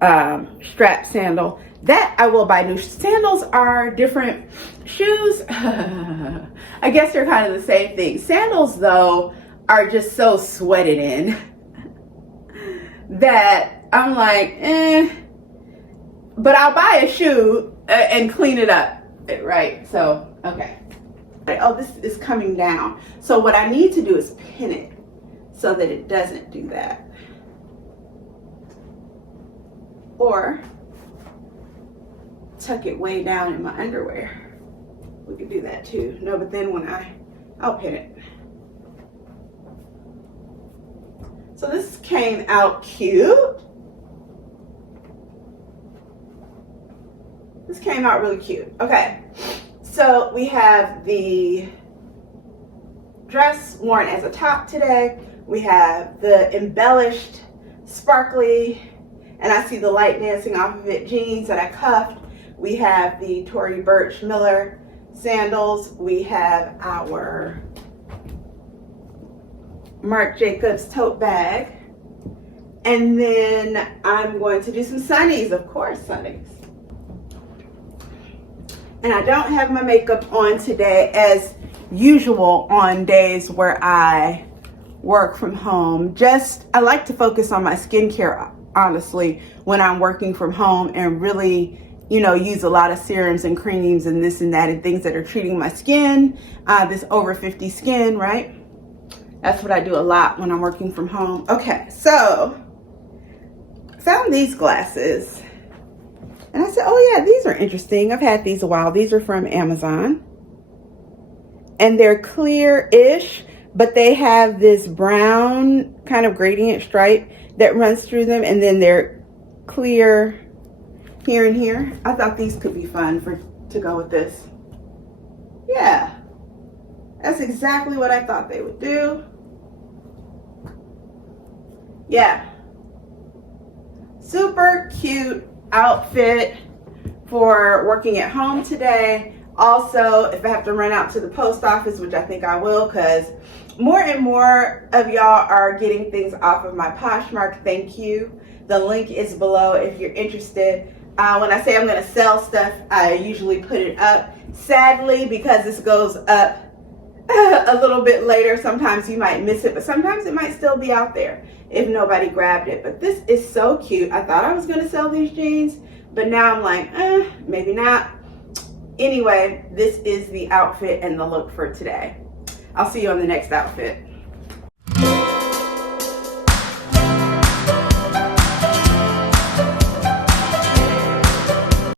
strap sandal that I will buy new. Sandals are different. Shoes, I guess they're kind of the same thing. Sandals, though, are just so sweated in that I'm like, but I'll buy a shoe and clean it up, right? So, okay. Oh, this is coming down. So what I need to do is pin it so that it doesn't do that. Or tuck it way down in my underwear. We could do that too. No, but then when I'll pin it. So this came out cute. This came out really cute. Okay, so we have the dress worn as a top today. We have the embellished, sparkly, and I see the light dancing off of it, jeans that I cuffed. We have the Tory Burch Miller sandals. We have our Marc Jacobs tote bag. And then I'm going to do some sunnies, of course, sunnies. And I don't have my makeup on today as usual on days where I work from home. I like to focus on my skincare, honestly, when I'm working from home, and really, use a lot of serums and creams and this and that and things that are treating my skin, this over 50 skin, right? That's what I do a lot when I'm working from home. Okay, so found these glasses. And I said, oh yeah, these are interesting. I've had these a while. These are from Amazon. And they're clear-ish, but they have this brown kind of gradient stripe that runs through them, and then they're clear here and here. I thought these could be fun to go with this. Yeah, that's exactly what I thought they would do. Yeah, super cute outfit for working at home today. Also, if I have to run out to the post office, which I think I will, because more and more of y'all are getting things off of my Poshmark. Thank you. The link is below if you're interested. When I say I'm going to sell stuff, I usually put it up. Sadly, because this goes up a little bit later, sometimes you might miss it, but sometimes it might still be out there if nobody grabbed it. But this is so cute. I thought I was going to sell these jeans, but now I'm like, maybe not. Anyway, this is the outfit and the look for today. I'll see you on the next outfit.